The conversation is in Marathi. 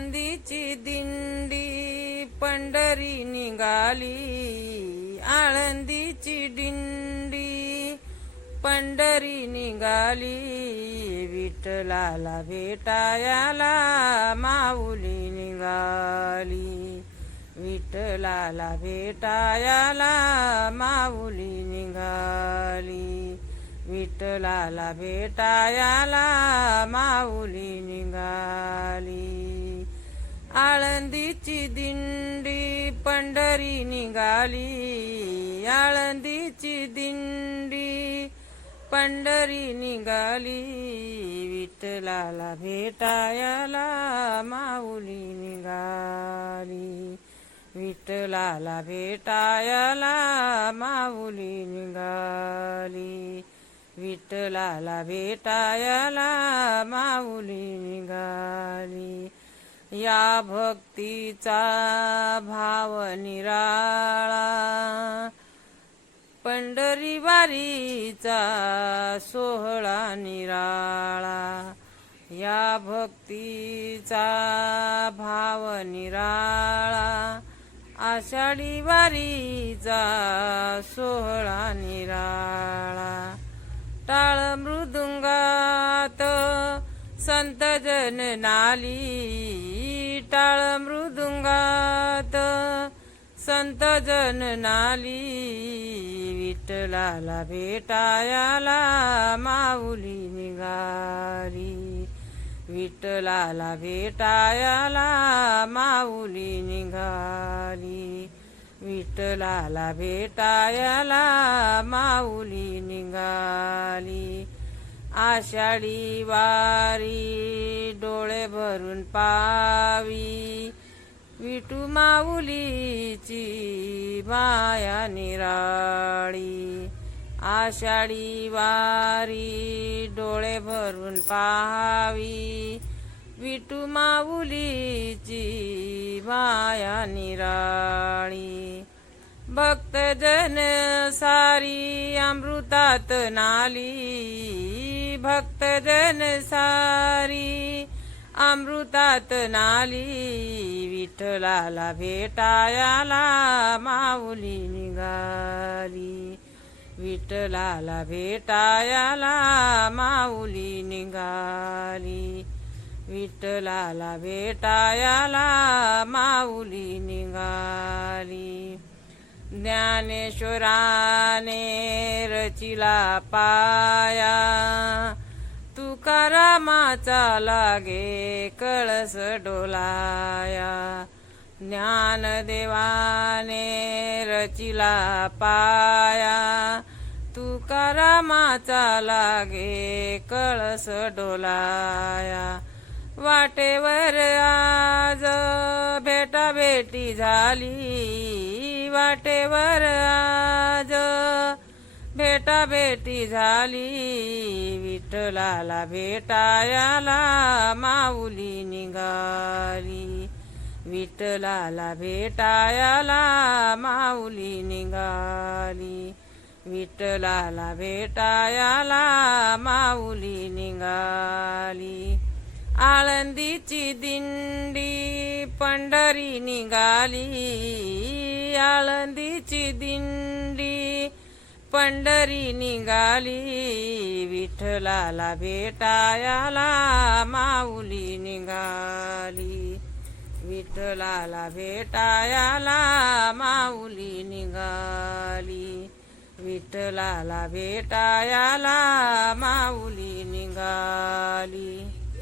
आळंदीची दिंडी पंढरी निघाली, आळंदीची दिंडी पंढरी निघाली, विठ्ठलाला भेटायला माऊली निघाली, विठ्ठलाला भेटायला माऊली निघाली, विठ्ठलाला भेटायला माऊली निघाली. आळंदीची दिंडी पंढरी निघाली, आळंदीची दिंडी पंढरी निघाली, विठ्ठलाला भेटायला माऊली निघाली, विठ्ठलाला भेटायला माऊली निघाली, विठ्ठलाला भेटायला माऊली निघाली. या भक्तीचा भाव निराळा, पंढरी वारीचा सोहळा निराळा, या भक्तीचा भाव निराळा, आषाढी वारीचा सोहळा निराळा. टाळ मृदुंगात संत जन नाली, टाळ मृदुंगात संत जन नाली, विठ्ठलाला भेटायला माऊली निघाली, विठ्ठलाला भेटायला माऊली निघाली, विठ्ठलाला भेटायला माऊली निघाली. आषाढी वारी डोळे भरून पावी, विठू माऊलीची माया निराळी, आषाढी वारी डोळे भरून पाहावी, विठू माऊलीची माया निराळी. भक्तजन सारी अमृतात नाली, भक्तजन सारी अमृतात नाली, विठ्ठलाला भेटायला माऊली निघाली, विठ्ठलाला भेटायला माऊली निघाली, विठ्ठलाला भेटायला माऊली निघाली. ज्ञानेश्वराने रचिला पाया, तुकारामाचा लागे कळस डोलाया, ज्ञानदेवाने रचिला पाया, तुकारामाचा लागे कळस डोलाया. वाटेवर आज भेटाभेटी झाली, वाटेवर आज भेटाभेटी झाली, विठ्ठलाला भेटायला माऊली निघाली, विठ्ठलाला भेटायला माऊली निघाली, विठ्ठलाला भेटायला माऊली निघाली. आळंदीची दिंडी पंढरी निघाली, आळंदीची दिंडी पंढरी निघाली, विठ्ठलाला भेटायला माऊली निघाली, विठ्ठलाला भेटायला माऊली निघाली, विठ्ठलाला भेटायला माऊली निघाली.